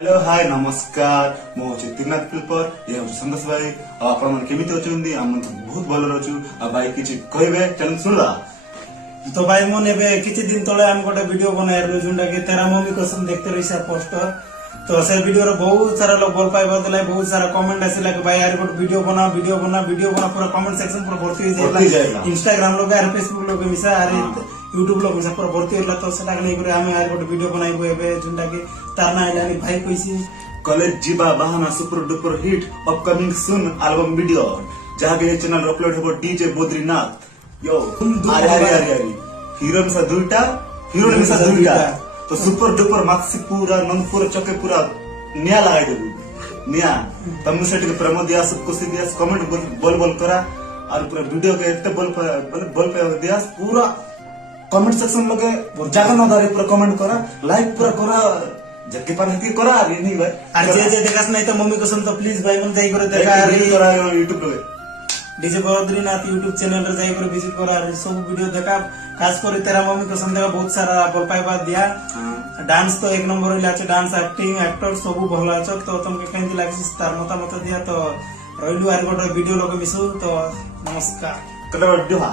Hello hi नमस्कार मो त्रिनाथ फिल्पर ये संतोष भाई आपण मन केमिति अछंदी हम बहुत भल रहछु आ भाई किछि कहबे चल सुनला। तो भाई मन एबे किछि दिन तले हम गोटे वीडियो बनाइरलु जोंडा के तेरा मम्मी कसम देखते रहिसा पोस्टर। तो से वीडियो रे बहुत सारा लोग बोल पाइबा देला, बहुत सारा कमेंट आसिला कि भाई यार गोटे वीडियो बना पूरा कमेंट सेक्शन पूरा भर्ती हो जाइला। इंस्टाग्राम लोग यार फेसबुक लोग मिसा यार यूट्यूब लोग मिसा पूरा भर्ती होला। तो सेटा नै करे हम यार गोटे वीडियो बनाइबो एबे जोंडा के तार ना आइलानी भाई कइसी कॉलेज जीवा बहाना सुपर डुपर हिट अपकमिंग सून एल्बम वीडियो जहां के चैनल अपलोड होबो डीजे बद्रीनाथ यो आरे हीरो में सा दुईटा हीरो में सा दुईटा तो सुपर डुपर माक्सी पूरा नंदपुर चके पूरा निया लगाई देबू निया तमु सेट के प्रमोद दिया सब कुछ दिया कमेंट बोल करा और पूरा वीडियो के एते बोल पे दिया पूरा कमेंट सेक्शन लगे जगह न दारे पूरा कमेंट करा लाइक पूरा करा जक्के पर हकी करा अरे नहीं भाई और जे देखास नहीं तो मम्मी कसम तो प्लीज भाई मन जाई करे देखा अरे करा YouTube पे डीजे बद्रीनाथ यूट्यूब चैनल रे जाई करे विजिट करा अरे सब वीडियो देखा। खास कर तेरा मम्मी कसम देखा बहुत सारा बोल पाइबा दिया। डांस तो एक नंबर होइला छ, डांस एक्टिंग एक्टर सब भलो छ। तो तुमके केंति लागसी तार मतामत दिया। तो रहिलु आर गोटे वीडियो लोग मिसु। तो नमस्कार कदा वीडियो